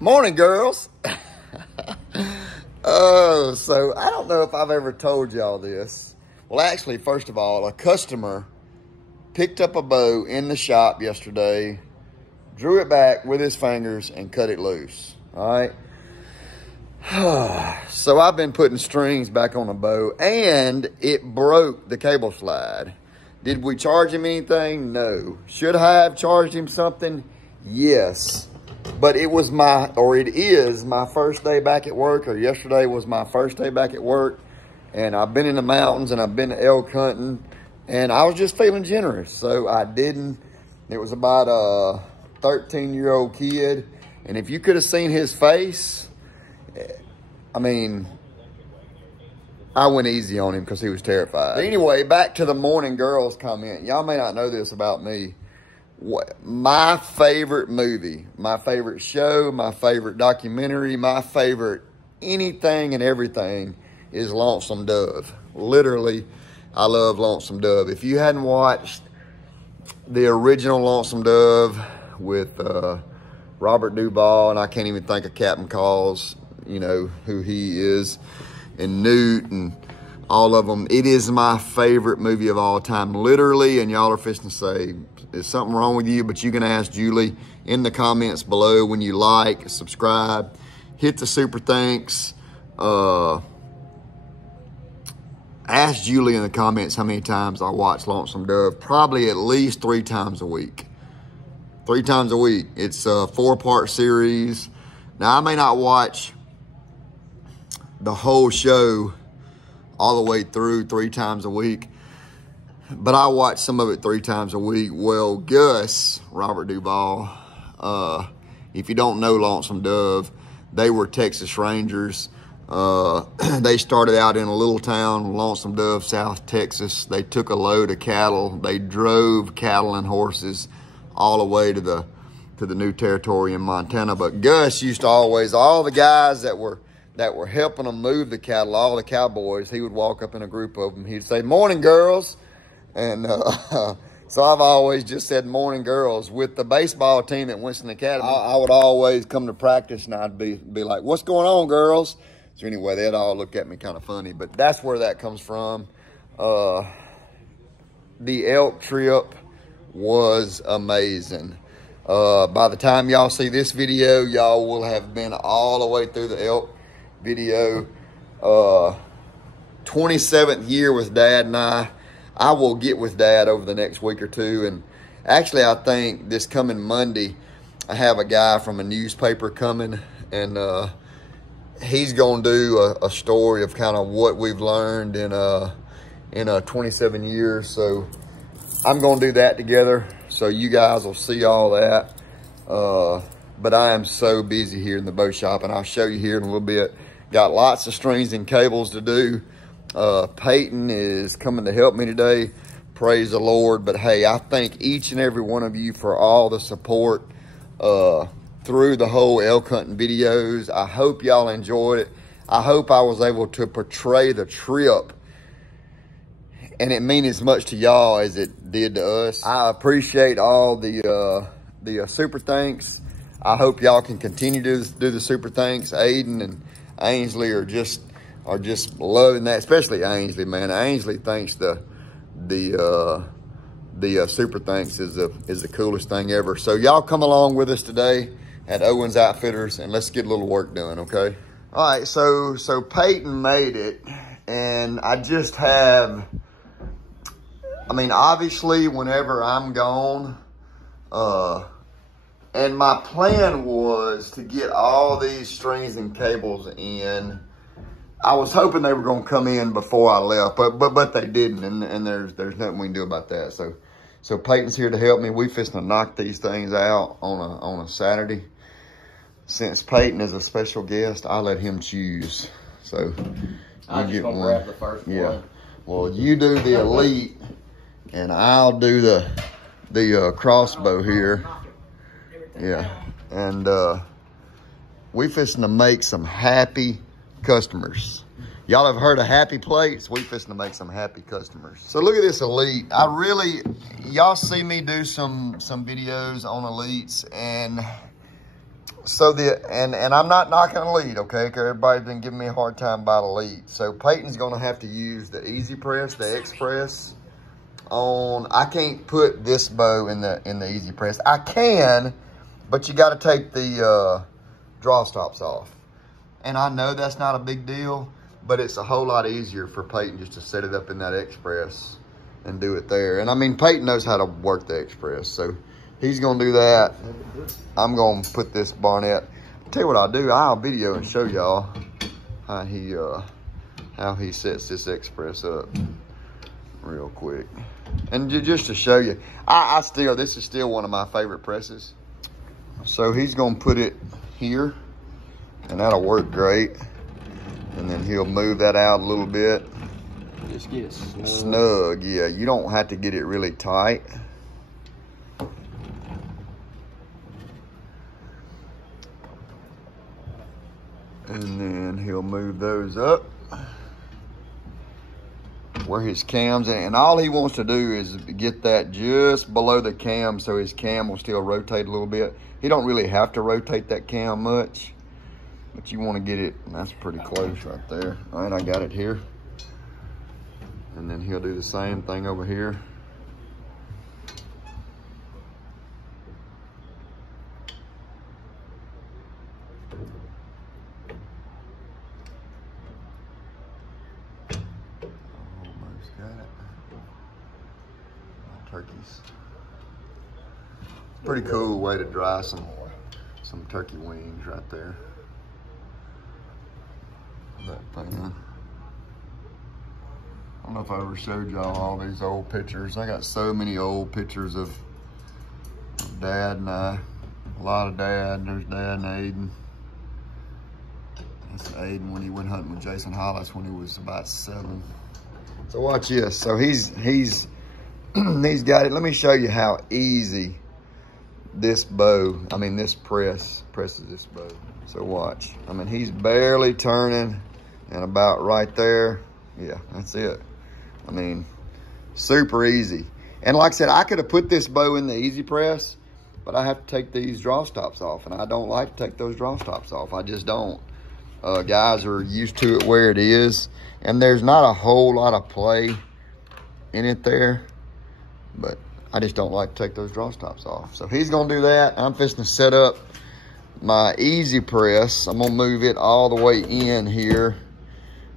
Morning, girls. Oh, so I don't know if I've ever told y'all this. Well, actually, first of all, a customer picked up a bow in the shop yesterday, drew it back with his fingers, and cut it loose. All right. So I've been putting strings back on the bow, and it broke the cable slide. Did we charge him anything? No. Should I have charged him something? Yes. But it is my first day back at work, or yesterday was my first day back at work. And I've been in the mountains and I've been elk hunting, and I was just feeling generous. So I didn't. It was about a 13-year-old kid. And if you could have seen his face, I mean, I went easy on him because he was terrified. But anyway, back to the morning girls comment. Y'all may not know this about me. My favorite movie, my favorite show, my favorite documentary, my favorite anything and everything is Lonesome Dove. Literally, I love Lonesome Dove. If you hadn't watched the original Lonesome Dove with Robert Duvall, and I can't even think of Captain Calls, you know, who he is, and Newt and all of them, it is my favorite movie of all time, literally. And y'all are fixing to say, is something wrong with you? But you can ask Julie in the comments below when you like, subscribe, hit the super thanks. Ask Julie in the comments how many times I watch Lonesome Dove. Probably at least 3 times a week. 3 times a week. It's a 4-part series. Now, I may not watch the whole show all the way through 3 times a week, but I watch some of it 3 times a week. Well, Gus, Robert Duvall, if you don't know Lonesome Dove, they were Texas Rangers. They started out in a little town, Lonesome Dove, South Texas. They took a load of cattle. They drove cattle and horses all the way to the new territory in Montana. But Gus used to always, all the guys that were helping them move the cattle, all the cowboys, he would walk up in a group of them. He'd say, "Morning, girls." And so I've always just said morning, girls. With the baseball team at Winston Academy, I would always come to practice and I'd be like, "What's going on, girls?" So anyway, they'd all look at me kind of funny, but that's where that comes from. The elk trip was amazing. By the time y'all see this video, y'all will have been all the way through the elk video. 27th year with Dad and I will get with Dad over the next week or two. And actually, I think this coming Monday, I have a guy from a newspaper coming, and he's going to do a story of kind of what we've learned in 27 years. So I'm going to do that together. So you guys will see all that. But I am so busy here in the bow shop, and I'll show you here in a little bit. Got lots of strings and cables to do. Peyton is coming to help me today. Praise the Lord. But hey, I thank each and every one of you for all the support through the whole elk hunting videos. I hope y'all enjoyed it. I hope I was able to portray the trip and it mean as much to y'all as it did to us. I appreciate all the super thanks. I hope y'all can continue to do the super thanks. Aiden and Ainsley are just loving that, especially Ainsley, man. Ainsley thinks the super thanks is the coolest thing ever. So y'all come along with us today at Owens Outfitters, and let's get a little work done, okay? All right, so Peyton made it, and I just have, I mean, obviously, whenever I'm gone, and my plan was to get all these strings and cables in. I was hoping they were going to come in before I left, but they didn't, and there's nothing we can do about that. So Peyton's here to help me. We fixing to knock these things out on a Saturday. Since Peyton is a special guest, I let him choose. So I just gonna grab the first one. Well, you do the Elite, and I'll do the crossbow here. Yeah, and we fixing to make some happy customers. Y'all have heard of happy plates? We fixing to make some happy customers. So look at this Elite. Y'all see me do some videos on Elites, and So and I'm not knocking a lead, okay? Because everybody's been giving me a hard time about a lead. So Peyton's gonna have to use the Easy Press, the X-Press on. I can't put this bow in the Easy Press. I can, but you got to take the draw stops off. And I know that's not a big deal, but it's a whole lot easier for Peyton just to set it up in that X-Press and do it there. And I mean, Peyton knows how to work the X-Press, so he's gonna do that. I'm gonna put this Barnett. I'll tell you what I'll do. I'll video and show y'all how he sets this X-Press up real quick. And just to show you, this is still one of my favorite presses. So he's gonna put it here, and that'll work great. And then he'll move that out a little bit. Just get it snug. Yeah, you don't have to get it really tight. And then he'll move those up where his cam's at. And all he wants to do is get that just below the cam so his cam will still rotate a little bit. He don't really have to rotate that cam much, but you want to get it, and that's pretty close right there. All right, I got it here. And then he'll do the same thing over here. Almost got it. My turkeys. Pretty cool way to dry some turkey wings right there. That thing. I don't know if I ever showed y'all all these old pictures. I got so many old pictures of Dad and I. A lot of Dad. There's Dad and Aiden. That's Aiden when he went hunting with Jason Hollis when he was about 7. So watch this. So he's got it. Let me show you how easy this bow, this presses this bow. So watch. He's barely turning and about right there. Yeah, that's it. Super easy. And like I said, I could have put this bow in the Easy Press, but I have to take these draw stops off, and I don't like to take those draw stops off. I just don't. Guys are used to it where it is, and there's not a whole lot of play in it there, but I just don't like to take those draw stops off. So he's gonna do that. I'm fixing to set up my Easy Press. I'm gonna move it all the way in here,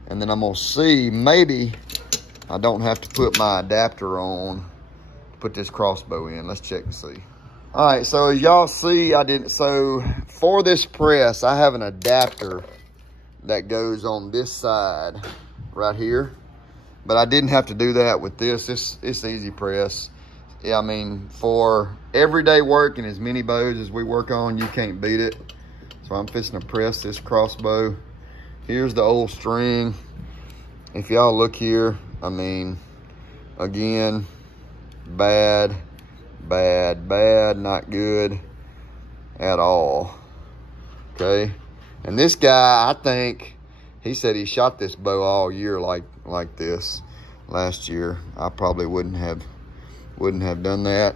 and then I'm gonna see, maybe I don't have to put my adapter on to put this crossbow in. Let's check and see. All right, so as y'all see, so for this press, I have an adapter that goes on this side right here, but I didn't have to do that with this. It's Easy Press. Yeah, for everyday work and as many bows as we work on, you can't beat it. So I'm fixing to press this crossbow. Here's the old string. If y'all look here, again, bad, not good at all. Okay, and this guy, I think he said he shot this bow all year like this last year. I probably wouldn't have done that.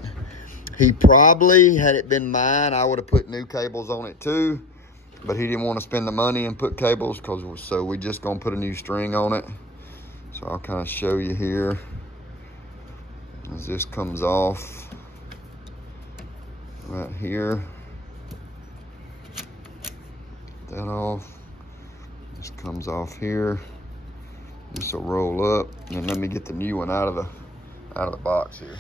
He probably, had it been mine, I would have put new cables on it too, but he didn't want to spend the money and put cables, so we just gonna put a new string on it. So I'll kind of show you here as this comes off right here. Get that off. This comes off here. This will roll up, and let me get the new one out of the box here.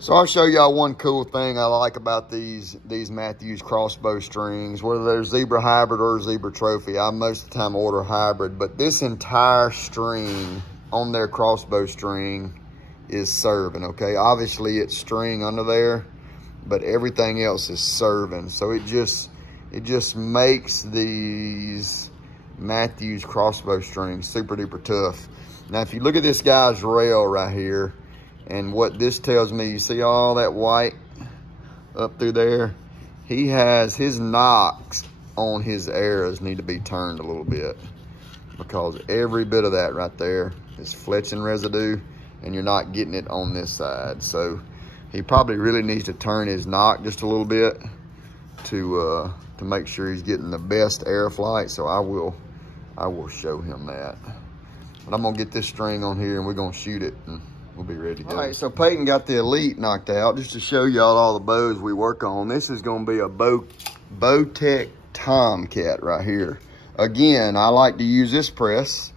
So I'll show y'all one cool thing I like about these Mathews crossbow strings, whether they're Zebra Hybrid or Zebra Trophy. I most of the time order hybrid, but this entire string on their crossbow string is serving, okay? Obviously it's string under there, but everything else is serving. So it just makes these Mathews crossbow strings super duper tough. Now if you look at this guy's rail right here, and what this tells me, you see all that white up through there? He has his nocks on his arrows need to be turned a little bit, because every bit of that right there is fletching residue, and you're not getting it on this side. So he probably really needs to turn his nock just a little bit to to make sure he's getting the best air flight. So I will show him that. But I'm gonna get this string on here and we're gonna shoot it and we'll be ready to go. All right, so Peyton got the Elite knocked out. Just to show y'all all the bows we work on. This is gonna be a Bowtech Tomcat right here. Again, I like to use this press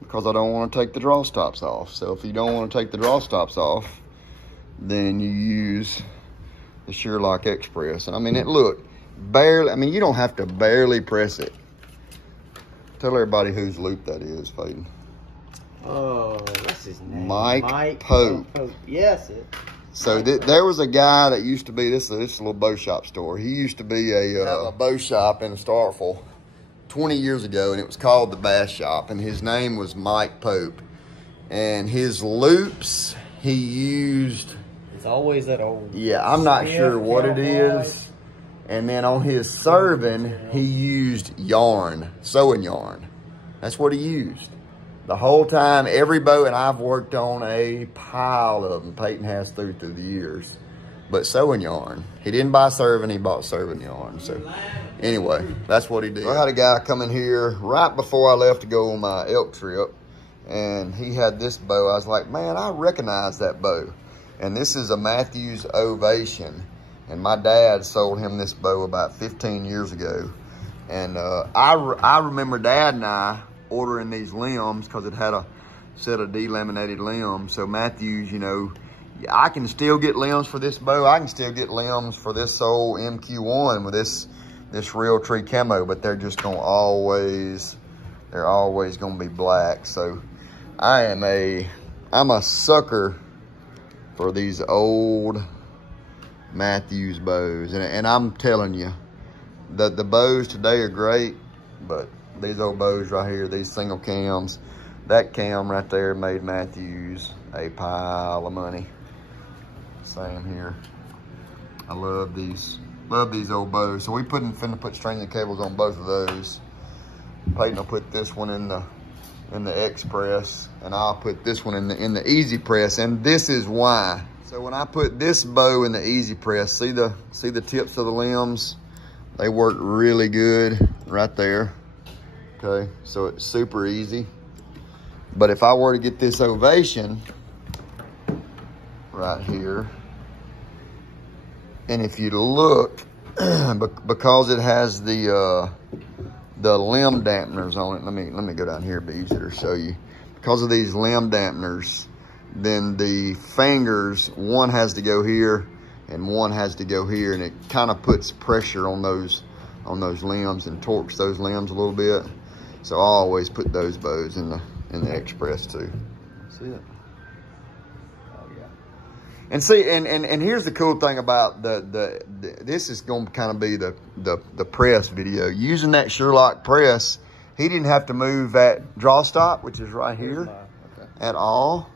because I don't want to take the draw stops off. So if you don't want to take the draw stops off, then you use the Sherlock Express. And I mean, barely, I mean, you don't have to barely press it. Tell everybody whose loop that is, Peyton. Oh, what's his name? Mike Pope. Yes. So there was a guy that used to be, this little bow shop store. He used to be a bow shop in Starkville 20 years ago, and it was called the Bass Shop, and his name was Mike Pope. And his loops, he used... It's always that old... Yeah, I'm not sure what it is. And then on his serving, he used yarn, sewing yarn. That's what he used. The whole time, every bow, and I've worked on a pile of them, Peyton has through the years. But sewing yarn. He didn't buy serving, he bought serving yarn. So anyway, that's what he did. I had a guy come in here right before I left to go on my elk trip, and he had this bow. I was like, man, I recognize that bow. And this is a Mathews Ovation. And my dad sold him this bow about 15 years ago. And I remember Dad and I ordering these limbs because it had a set of delaminated limbs. So Mathews, you know, I can still get limbs for this bow. I can still get limbs for this old MQ1 with this Realtree camo, but they're just gonna they're always gonna be black. So I'm a sucker for these old Mathews bows. And I'm telling you, the bows today are great, but these old bows right here, these single cams, that cam right there made Mathews a pile of money. Same here. I love these old bows. So we finna put strings and cables on both of those. Peyton will put this one in the Express, and I'll put this one in the Easy Press. And this is why. So when I put this bow in the Easy Press, see the tips of the limbs? They work really good right there. Okay, so it's super easy. But if I were to get this Ovation right here, and if you look, because it has the limb dampeners on it, let me go down here, it'd be easier to show you. Because of these limb dampeners, then the fingers, one has to go here and one has to go here, and it kind of puts pressure on those limbs and torques those limbs a little bit. So I always put those bows in the Express too. See it? Oh yeah. And see, and here's the cool thing about this is going to kind of be the press video. Using that Sherlock press, he didn't have to move that draw stop, which is right here, at all.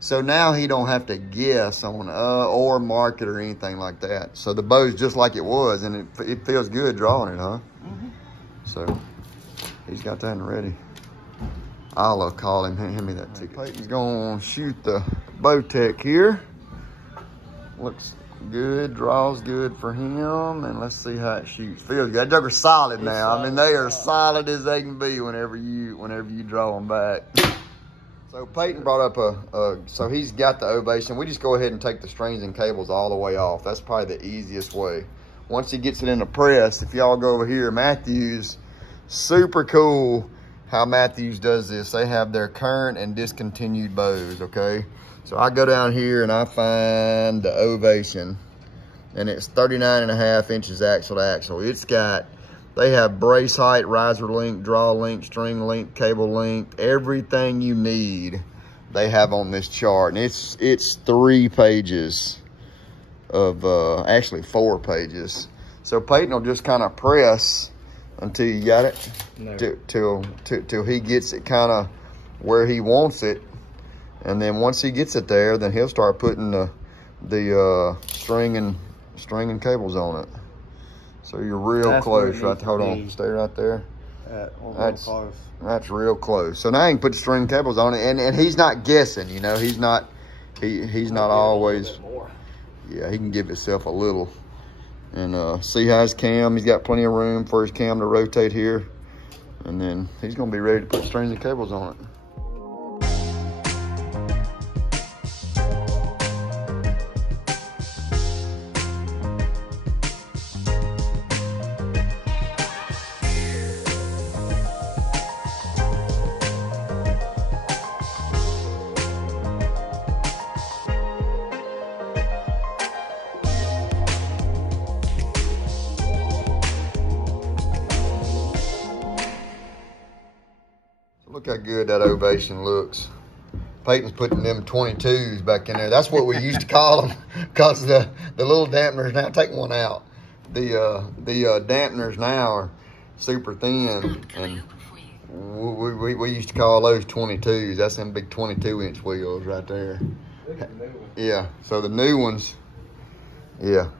So now he don't have to guess on or mark it or anything like that. So the bow's just like it was, and it feels good drawing it, huh? Mm-hmm. So he's got that ready. I'll call him, hand me that ticket. Peyton's gonna shoot the Bowtech here. Looks good, draws good for him, and let's see how it shoots. Feels good. That joker's solid now. I mean, they are solid as they can be whenever you draw them back. So Peyton brought up so he's got the Ovation. We just go ahead and take the strings and cables all the way off. That's probably the easiest way. Once he gets it in the press, if y'all go over here, Mathews, super cool how Mathews does this. They have their current and discontinued bows, okay? So I go down here and I find the Ovation, and it's 39.5 inches axle to axle. They have brace height, riser length, draw length, string length, cable length, everything you need they have on this chart. And it's 3 pages of, actually 4 pages. So Peyton will just kind of press until you got it, no. till he gets it kind of where he wants it. And then once he gets it there, then he'll start putting the string and cables on it. So you're real close right there. Hold on, stay right there. That's real close. So now you can put the string cables on it, and he's not guessing, you know, he's not always, yeah, he can give himself a little and see how his cam, he's got plenty of room for his cam to rotate here. And then he's gonna be ready to put strings and cables on it. Look how good that Ovation looks. Peyton's putting them 22s back in there. That's what we used to call them, because the little dampeners now, take one out. The dampeners now are super thin, and we used to call those 22s. That's them big 22-inch wheels right there. Yeah, so the new ones, yeah.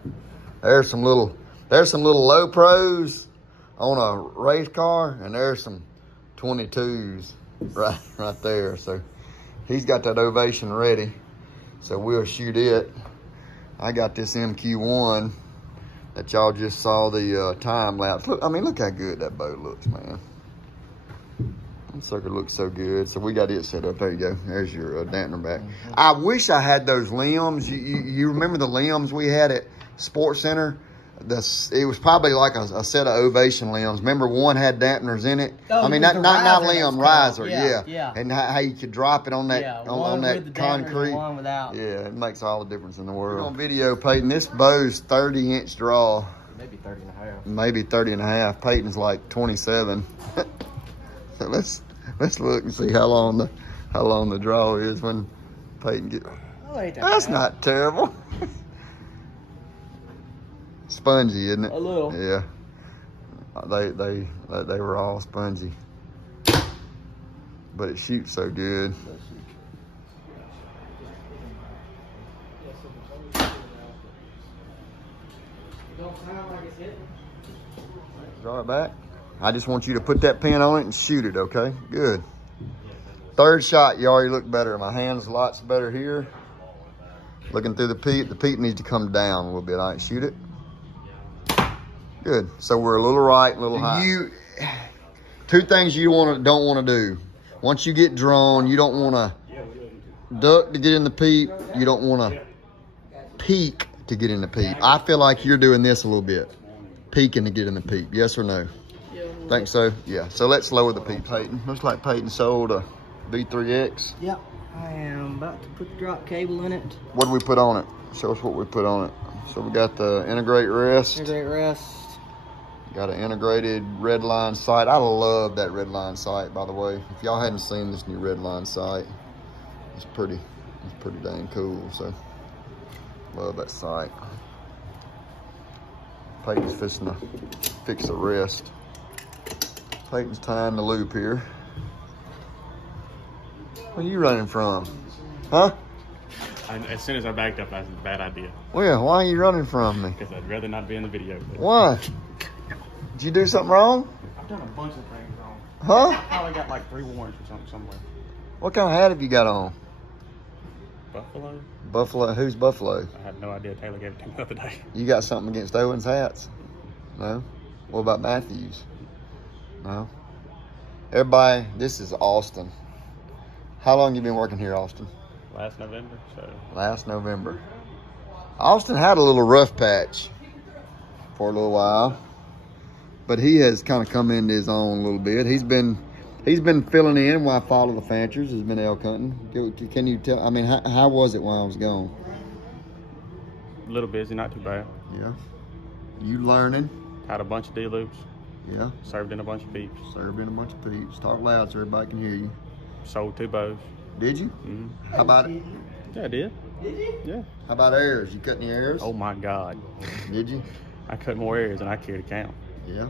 There's some little low pros on a race car, and there's some 22s right there. So he's got that Ovation ready, so we'll shoot it. I got this MQ1 that y'all just saw the time lapse. Look, I mean, look how good that boat looks, man. That sucker looks so good. So we got it set up. There you go. There's your dampener back. I wish I had those limbs. You remember the limbs we had at Sports Center? It was probably like a set of Ovation limbs. Remember, one had dampeners in it. Oh, I mean, not limb, riser. Yeah. And how you could drop it on that on that concrete. One without. Yeah, it makes all the difference in the world. We're on video, Peyton. This bow's 30-inch draw. Maybe 30 and a half. Maybe 30 and a half. Peyton's like 27. So let's look and see how long the draw is when Peyton gets. Oh, ain't That's not terrible. Spongy, isn't it? A little. Yeah. They were all spongy. But it shoots so good. Draw it back. I just want you to put that pin on it and shoot it, okay? Good. Third shot, you already look better. My hand's lots better here. Looking through the peep. The peep needs to come down a little bit. All right, shoot it. Good. So we're a little right, a little high. Two things you don't want to do. Once you get drawn, you don't want to duck to get in the peep. You don't want to peek to get in the peep. I feel like you're doing this a little bit. Peeking to get in the peep. Yes or no? Yeah. Think so? Yeah. So let's lower the peep, Peyton. Looks like Peyton sold a V3X. Yep. I am about to put the drop cable in it. What did we put on it? Show us what we put on it. So we got the integrate rest. Integrate rest. Got an integrated red line sight. I love that red line sight, by the way. If y'all hadn't seen this new red line sight, it's pretty dang cool. So love that sight. Peyton's fixing to fix the rest. Peyton's tying the loop here. Where are you running from? Huh? As soon as I backed up, that's a bad idea. Well, why are you running from me? Because I'd rather not be in the video. Why? Did you do something wrong? I've done a bunch of things wrong. Huh? I probably got like 3 warrants or something somewhere. What kind of hat have you got on? Buffalo? Buffalo? Who's Buffalo? I had no idea. Taylor gave it to me the other day. You got something against Owens hats? No? What about Matthews? No? Everybody, this is Austin. How long you been working here, Austin? Last November, so. Last November. Austin had a little rough patch for a little while, but he has kind of come into his own a little bit. He's been filling in while I follow the Fanchers. Has been elk hunting. Can you tell? I mean, how was it while I was gone? A little busy, not too bad. Yeah. You learning? Had a bunch of D-loops. Yeah. Served in a bunch of peeps. Served in a bunch of peeps. Talk loud so everybody can hear you. Sold 2 bows. Did you? Mm-hmm. How about it? Yeah, I did. Did you? Yeah. How about airs? You cut any airs? Oh my God. Did you? I cut more airs than I care to count. Yeah.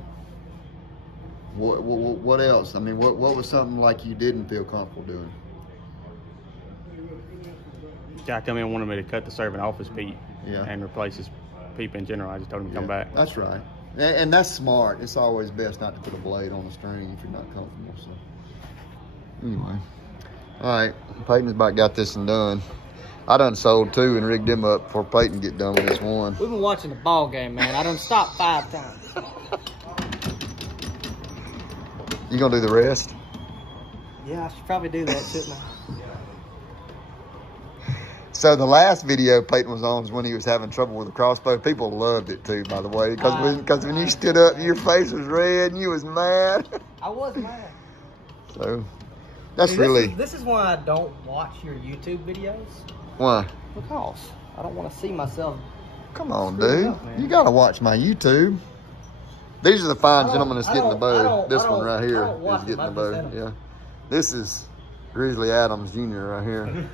What else? I mean, what was something like you didn't feel comfortable doing? Guy come in and wanted me to cut the serving off his peep. Yeah. And replace his peep in general. I just told him to come back. That's right. And that's smart. It's always best not to put a blade on the string if you're not comfortable. So anyway. All right. Peyton's about got this and done. I done sold 2 and rigged them up before Peyton get done with this one. We've been watching the ball game, man. I done stopped 5 times. You gonna do the rest? Yeah, I should probably do that, shouldn't I? So the last video Peyton was on was when he was having trouble with the crossbow. People loved it too, by the way, because when you stood up, your face was red and you was mad. I was mad. So that's See, really... This is why I don't watch your YouTube videos. Why? Because I don't want to see myself. Come on, Screw it dude. up, man. You gotta watch my YouTube. These are the fine gentlemen that's getting the bow. This one right here is getting the bow. Yeah. This is Grizzly Adams Jr. right here.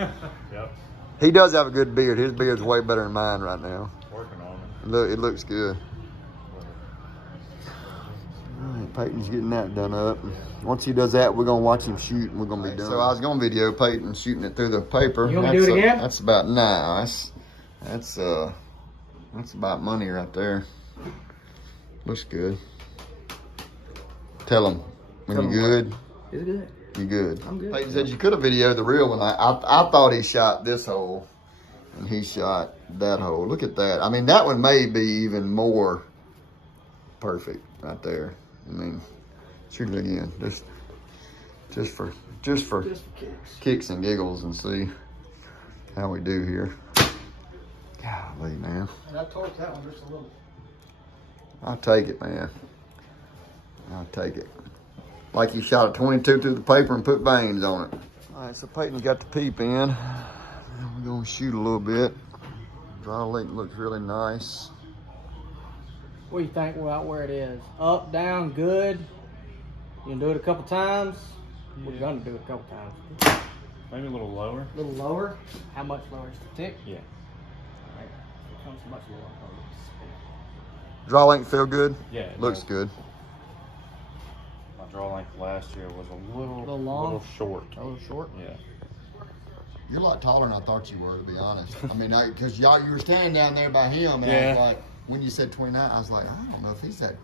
Yep. He does have a good beard. His beard's way better than mine right now. Working on it. Look, it looks good. All right, Peyton's getting that done up. Once he does that, we're gonna watch him shoot, and we're gonna be done. So I was gonna video Peyton shooting it through the paper. You want me to do it again? That's about that's about money right there. Looks good. Tell him when you're good. It's good. You good? I'm good. Peyton said you could have videoed the real one. I thought he shot this hole, and he shot that hole. Look at that. I mean, that one may be even more perfect right there. I mean, shoot it again, just for kicks and giggles, and see how we do here. Golly, man. And I torqued that one just a little. I'll take it, man. I'll take it. Like you shot a 22 through the paper and put veins on it. All right, so Peyton's got the peep in. Now we're gonna shoot a little bit. Draw length looks really nice. What do you think about where it is? Up, down, good. You can do it a couple times. We're gonna do it a couple times. Maybe a little lower. A little lower. How much lower is the tick? Yeah. All right. It comes much lower. Draw length feel good? Yeah. it Looks does. good. My draw length last year was a little long? little short. A little short? Yeah. You're a lot taller than I thought you were, to be honest. I mean, because you were standing down there by him, and I Yeah. was like, when you said 29, I was like, I don't know if he's that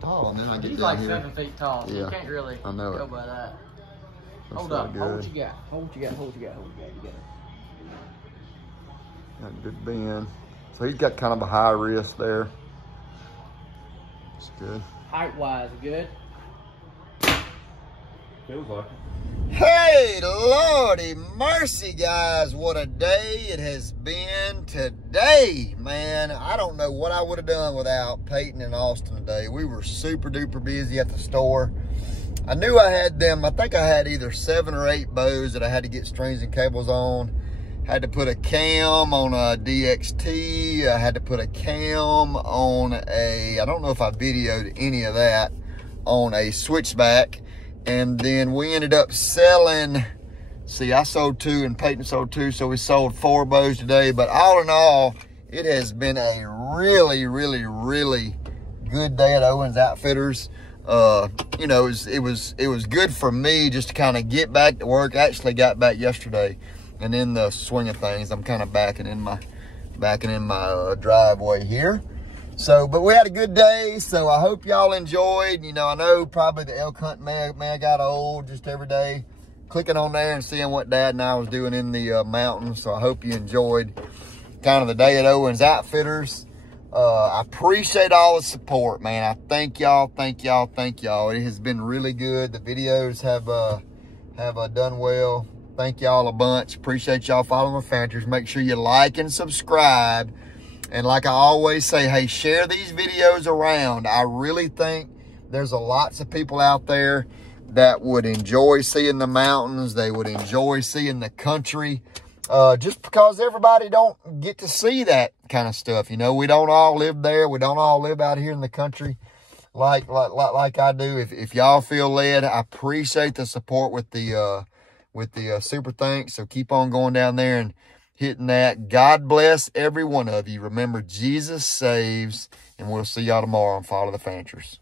tall. And then I get He's down like here. 7 feet tall, so Yeah. you can't really I know go it. by that. That's Hold really up. Hold what good. you got. Hold what you got. Hold what you got. Hold what you got. You got it. Got a good bend. So he's got kind of a high wrist there. It's good. Height-wise, good. Feels like it. Hey, Lordy mercy, guys. What a day it has been today, man. I don't know what I would have done without Peyton and Austin today. We were super duper busy at the store. I knew I had them. I think I had either 7 or 8 bows that I had to get strings and cables on. Had to put a cam on a DXT. I had to put a cam on a, I don't know if I videoed any of that, on a switchback. And then we ended up selling, see, I sold 2 and Peyton sold 2, so we sold 4 bows today. But all in all, it has been a really, really, really good day at Owens Outfitters. You know, it was good for me just to kind of get back to work. Actually got back yesterday, and in the swing of things, I'm kind of backing in my driveway here. So, but we had a good day, so I hope y'all enjoyed. You know, I know probably the elk hunt may have got old just every day, clicking on there and seeing what Dad and I was doing in the mountains. So I hope you enjoyed kind of the day at Owens Outfitters. I appreciate all the support, man. I thank y'all, thank y'all, thank y'all. It has been really good. The videos have done well. Thank y'all a bunch. Appreciate y'all following the Fanters. Make sure you like and subscribe. And like I always say, hey, share these videos around. I really think there's lots of people out there that would enjoy seeing the mountains. They would enjoy seeing the country. Just because everybody don't get to see that kind of stuff. You know, we don't all live there. We don't all live out here in the country like I do. If y'all feel led, I appreciate the support with the super thanks. So keep on going down there and hitting that. God bless every one of you. Remember, Jesus saves, and we'll see y'all tomorrow on Follow the Fanters.